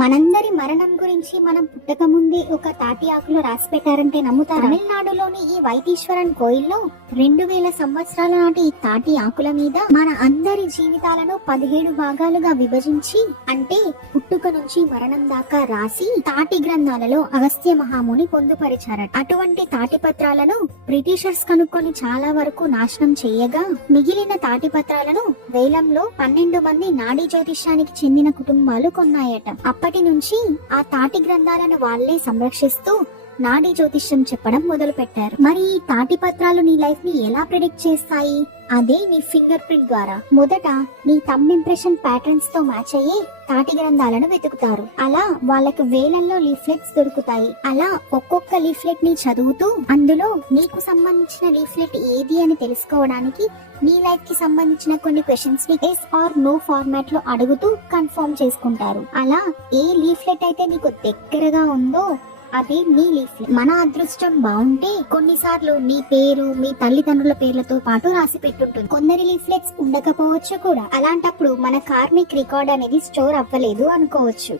మనందరి మరణం గురించి మనం పుట్టక ముందే ఒక తాటి ఆకులో రాసి పెట్టారంటే నమ్ముతారు. తమిళనాడులోని ఈ వైతీశ్వరన్ కోయిల్లో 2000 సంవత్సరాల నాటి ఈ తాటి ఆకుల మీద మన అందరి జీవితాలను 17 భాగాలుగా విభజించి, అంటే పుట్టుక నుంచి మరణం దాకా రాసి తాటి గ్రంథాలలో అగస్త్య మహాముని పొందుపరిచారట. అటువంటి తాటి పత్రాలను బ్రిటిషర్స్ కనుక్కొని చాలా వరకు నాశనం చేయగా, మిగిలిన తాటి పత్రాలను వేలంలో 12 మంది నాడీ జ్యోతిష్యానికి చెందిన కుటుంబాలు కొన్నాయట. అప్పటి నుంచి ఆ తాటి గ్రంథాలను వాళ్లే సంరక్షిస్తూ నాడీ జ్యోతిష్యం చెప్పడం మొదలు పెట్టారు. మరి ఈ తాటి పత్రాలు నీ లైఫ్ ని ఎలా ప్రిడిక్ట్ చేస్తాయి? అదే నీ ఫింగర్ ప్రింట్ ద్వారా. మొదట నీ థంబ్ ఇంప్రెషన్ ప్యాటర్న్స్ తో మ్యాచ్ అయ్యే తాటి గ్రంథాలను వెతుకుతారు. అలా వాళ్ళకు వేలల్లో లీఫ్లెట్స్ దొరుకుతాయి. అలా ఒక్కొక్క లీఫ్లెట్ ని చదువుతూ అందులో నీకు సంబంధించిన లీఫ్లెట్ ఏది అని తెలుసుకోవడానికి నీ లైఫ్ కి సంబంధించిన కొన్ని క్వశ్చన్స్ ని ఎస్ ఆర్ నో ఫార్మాట్ లో అడుగుతూ కన్ఫర్మ్ చేసుకుంటారు. అలా ఏ లీఫ్లెట్ అయితే నీకు దగ్గరగా ఉందో అది నీ లీఫ్లెట్. మన అదృష్టం బాగుంటే కొన్నిసార్లు నీ పేరు, మీ తల్లిదండ్రుల పేర్లతో పాటు రాసి పెట్టుంటుంది. కొందరి లీఫ్లెట్స్ ఉండకపోవచ్చు కూడా. అలాంటప్పుడు మన కార్మిక్ రికార్డ్ అనేది స్టోర్ అవ్వలేదు అనుకోవచ్చు.